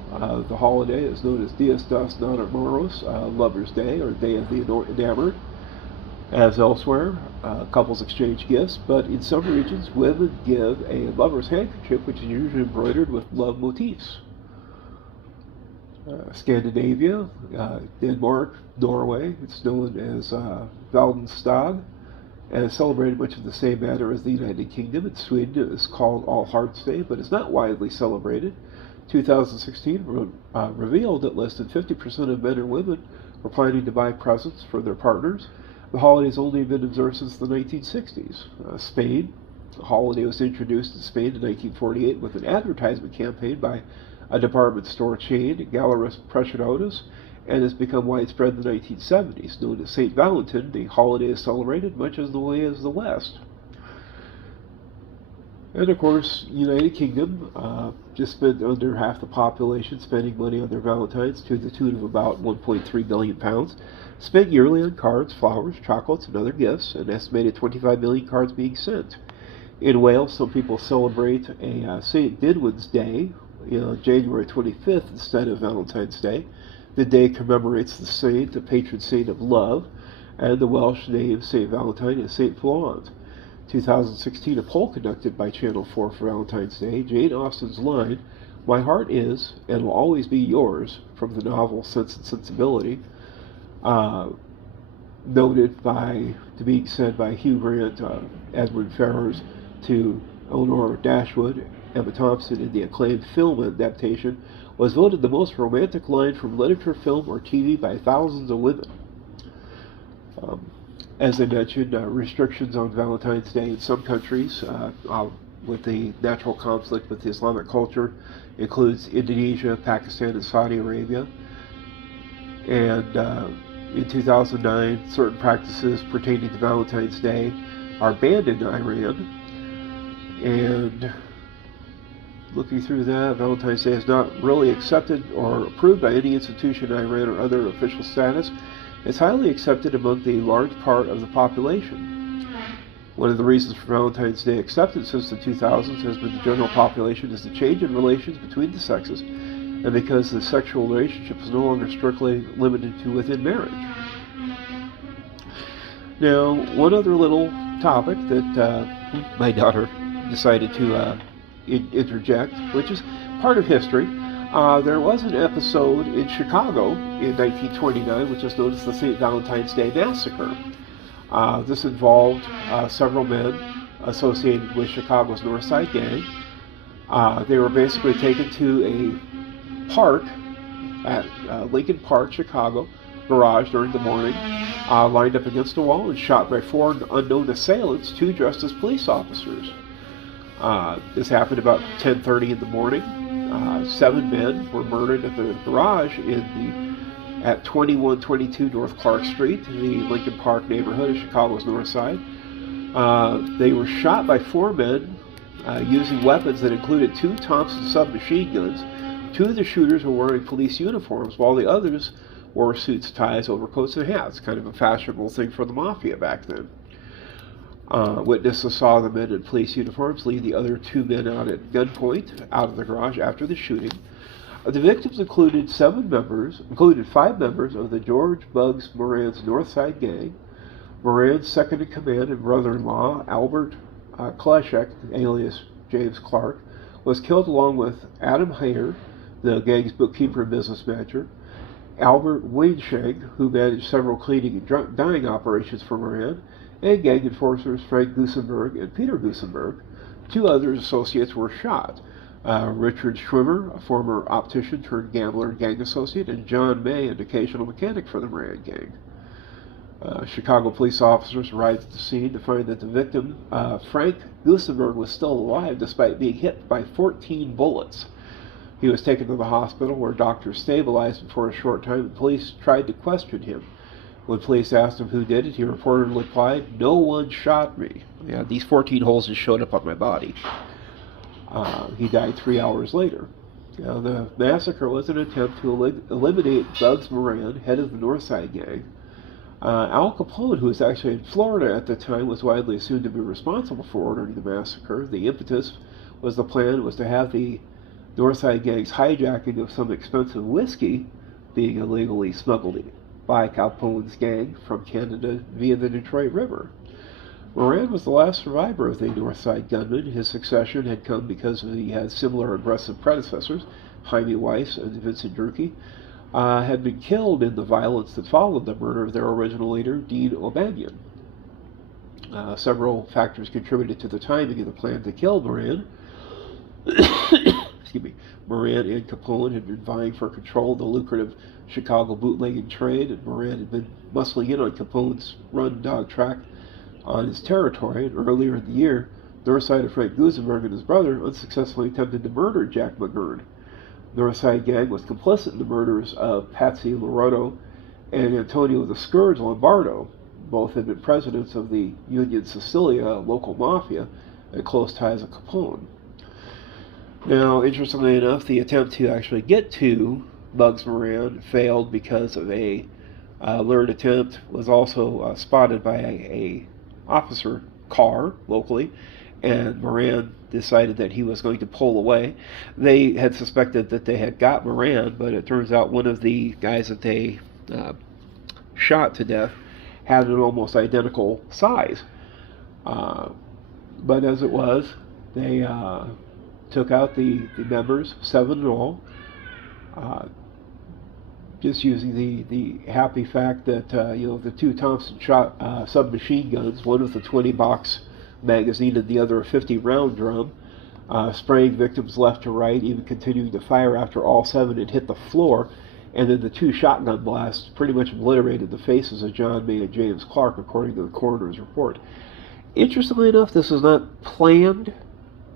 the holiday is known as Dias dos Namorados, Lover's Day, or Day of the Enamored. As elsewhere, couples exchange gifts, but in some regions, women give a lover's handkerchief, which is usually embroidered with love motifs. Scandinavia, Denmark, Norway, it's known as Valentines, and is celebrated much in the same manner as the United Kingdom. In Sweden, it is called All Hearts Day, but it's not widely celebrated. 2016 revealed that less than 50% of men and women were planning to buy presents for their partners. The holiday has only been observed since the 1960s. Spain, the holiday was introduced in Spain in 1948 with an advertisement campaign by a department store chain, Galeries Preciados, and has become widespread in the 1970s. Known as St. Valentine, the holiday is celebrated much as the way as the West. And of course, United Kingdom just spent under half the population spending money on their Valentines to the tune of about £1.3 billion, spent yearly on cards, flowers, chocolates, and other gifts, an estimated 25 million cards being sent. In Wales, some people celebrate a St. Didwin's Day, January 25th instead of Valentine's Day. The day commemorates the saint, the patron saint of love, and the Welsh name St. Valentine is St. Florent. 2016, a poll conducted by Channel 4 for Valentine's Day, Jane Austen's line, "My heart is and will always be yours," from the novel Sense and Sensibility, noted to be said by Hugh Grant, Edward Ferrars, to Eleanor Dashwood, Emma Thompson in the acclaimed film adaptation, was voted the most romantic line from literature, film, or TV by thousands of women. As I mentioned, restrictions on Valentine's Day in some countries, with the natural conflict with the Islamic culture, includes Indonesia, Pakistan, and Saudi Arabia. And in 2009, certain practices pertaining to Valentine's Day are banned in Iran. And looking through that, Valentine's Day is not really accepted or approved by any institution in Iran or other official status. It's highly accepted among the large part of the population. One of the reasons for Valentine's Day acceptance since the 2000s has been the general population is the change in relations between the sexes, and because the sexual relationship is no longer strictly limited to within marriage. Now, one other little topic that my daughter decided to interject, which is part of history. There was an episode in Chicago in 1929, which is known as the St. Valentine's Day Massacre. This involved several men associated with Chicago's North Side Gang. They were basically taken to a park at Lincoln Park, Chicago, garage during the morning, lined up against a wall and shot by 4 unknown assailants, 2 dressed as police officers. This happened about 10:30 in the morning. 7 men were murdered at the garage at 2122 North Clark Street, in the Lincoln Park neighborhood of Chicago's North Side. They were shot by 4 men using weapons that included 2 Thompson submachine guns. 2 of the shooters were wearing police uniforms, while the others wore suits, ties, overcoats, and hats, kind of a fashionable thing for the mafia back then. Witnesses saw the men in police uniforms lead the other 2 men out at gunpoint out of the garage after the shooting. The victims included 5 members of the George Bugs Moran's North Side Gang. Moran's second-in-command and brother-in-law, Albert Kleshek, alias James Clark, was killed along with Adam Hayer, the gang's bookkeeper and business manager, Albert Weinschenk, who managed several cleaning and dyeing operations for Moran, and gang enforcers Frank Gusenberg and Peter Gusenberg. 2 other associates were shot. Richard Schwimmer, a former optician turned gambler and gang associate, and John May, an occasional mechanic for the Moran gang. Chicago police officers arrived at the scene to find that the victim, Frank Gusenberg, was still alive despite being hit by 14 bullets. He was taken to the hospital where doctors stabilized him for a short time and police tried to question him. When police asked him who did it, he reportedly replied, "No one shot me. Yeah, these 14 holes just showed up on my body." He died 3 hours later. Now, the massacre was an attempt to eliminate Bugs Moran, head of the North Side Gang. Al Capone, who was actually in Florida at the time, was widely assumed to be responsible for ordering the massacre. The impetus was to have the North Side Gang's hijacking of some expensive whiskey being illegally smuggled by Capone's gang from Canada via the Detroit River. Moran was the last survivor of the North Side gunmen. His succession had come because he had similar aggressive predecessors, Jaime Weiss and Vincent Durkee, had been killed in the violence that followed the murder of their original leader, Dean O'Banion. Several factors contributed to the timing of the plan to kill Moran. Excuse me. Moran and Capone had been vying for control of the lucrative Chicago bootlegging trade, and Moran had been muscling in on Capone's run dog track on his territory. And earlier in the year, Northside Frank Gusenberg and his brother unsuccessfully attempted to murder Jack McGurn. Northside Gang was complicit in the murders of Patsy Lorotto and Antonio the Scourge Lombardo. Both had been presidents of the Union Sicilia local mafia and close ties with Capone. Now, interestingly enough, the attempt to actually get to Bugs Moran failed because of a lurid attempt was also spotted by a officer car locally, and Moran decided that he was going to pull away. They had suspected that they had got Moran, but it turns out one of the guys that they shot to death had an almost identical size. But as it was, they took out the members, 7 in all. just using the happy fact that the two Thompson shot submachine guns, one with a 20-box magazine and the other a 50-round drum, spraying victims left to right, even continuing to fire after all 7 had hit the floor, and then the 2 shotgun blasts pretty much obliterated the faces of John May and James Clark, according to the coroner's report. Interestingly enough, this was not planned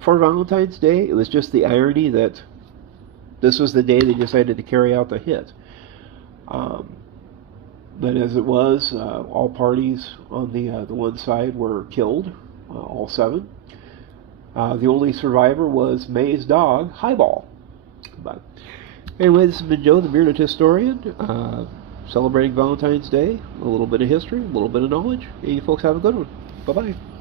for Valentine's Day. It was just the irony that this was the day they decided to carry out the hit. But as it was, all parties on the one side were killed, all 7. The only survivor was May's dog, Highball. But anyway, this has been Joe, the Bearded Historian, celebrating Valentine's Day, a little bit of history, a little bit of knowledge. And you folks have a good one. Bye-bye.